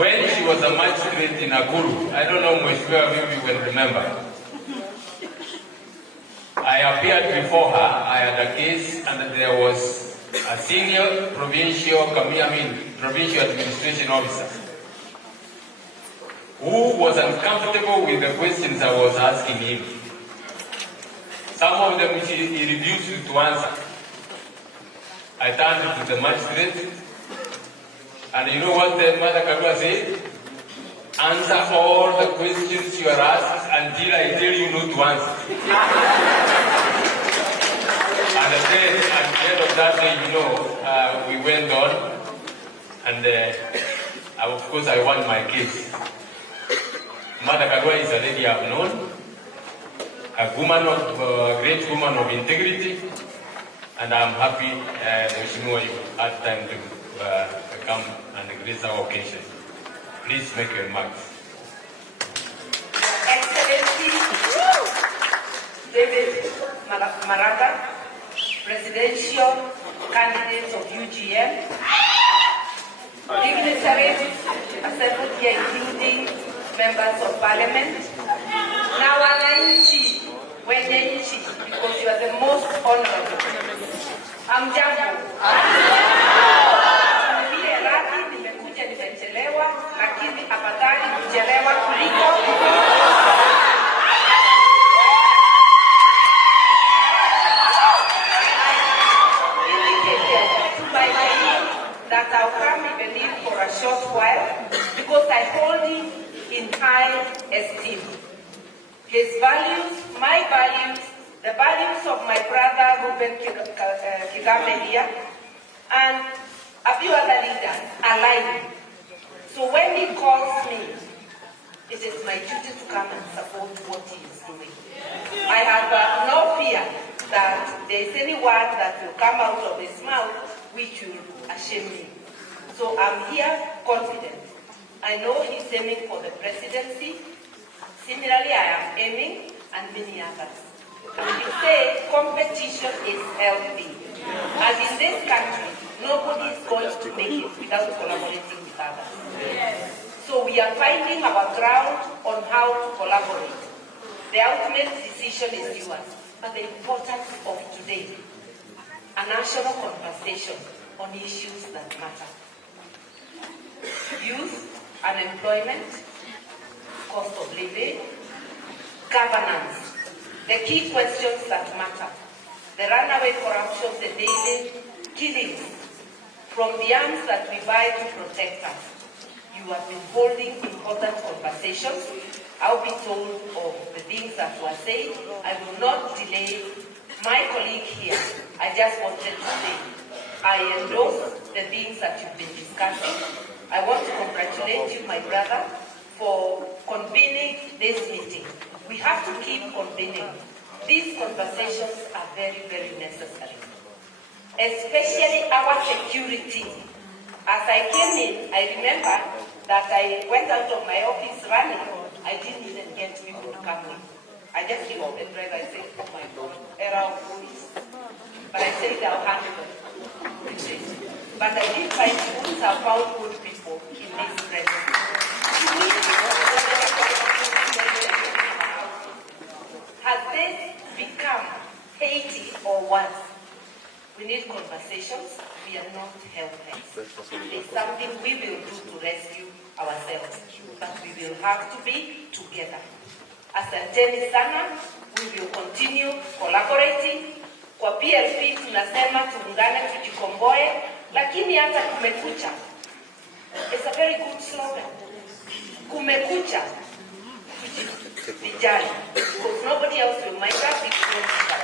when she was a magistrate in Nakuru. I don't know Mheshimiwa if you will remember. I appeared before her. I had a case, and there was a senior provincial administration officer who was uncomfortable with the questions I was asking him. Some of them he refused to answer. I turned to the magistrate, and you know what the Mother Karua said? Answer all the questions you are asked until I tell you not to answer. And then at the end of that day, we went on, and of course I won my case. Mother Karua is a lady I've known, a woman of great woman of integrity, and I'm happy Mheshimiwa you had time to come and grace our occasion. Please make your remarks. Excellency David Maraga, Presidential Candidate of UGM, dignitaries assembled here including members of Parliament, na wananchi wenye nchi, because you are the most honorable. Hamjambo. Lakini afadhali kuchelewa kuliko that I'll come even in for a short while because I hold him in high esteem. His values, my values, the values of my brother Ruben Kigame here, and a few other leaders align. So when he calls me, it is my duty to come and support what he is doing. I have no fear that there is any word that will come out of his mouth which will ashame me. So I'm here confident. I know he's aiming for the presidency. Similarly, I am aiming, and many others. We say competition is healthy. As in this country, nobody is going to make it without collaborating with others. So we are finding our ground on how to collaborate. The ultimate decision is yours, but the importance of today, a national conversation on issues that matter. Youth, unemployment, cost of living, governance, the key questions that matter. The runaway corruption, the daily killings from the arms that we buy to protect us. You have been holding important conversations. I'll be told of the things that were said. I will not delay my colleague here. I just wanted to say, I endorse the things that you've been discussing. I want to congratulate you, my brother, for convening this meeting. We have to keep convening. These conversations are very, very necessary. Especially our security. As I came in, I remember that I went out of my office running. I didn't even get people to come in. I just came out and drive. I said, oh my God, era of police. But I said I'll handle it. But I did find schools have found good people in this presence. Has this become Haiti or worse? We need conversations. We are not helpless. It's something we will do to rescue ourselves, but we will have to be together. Asanteni sana, we will continue collaborating. Kwa PLP tunasema tuungane tujikomboe, lakini hata kumekucha. It's a very good slogan. Kumekucha tujijali, because nobody else will mind us if we don't.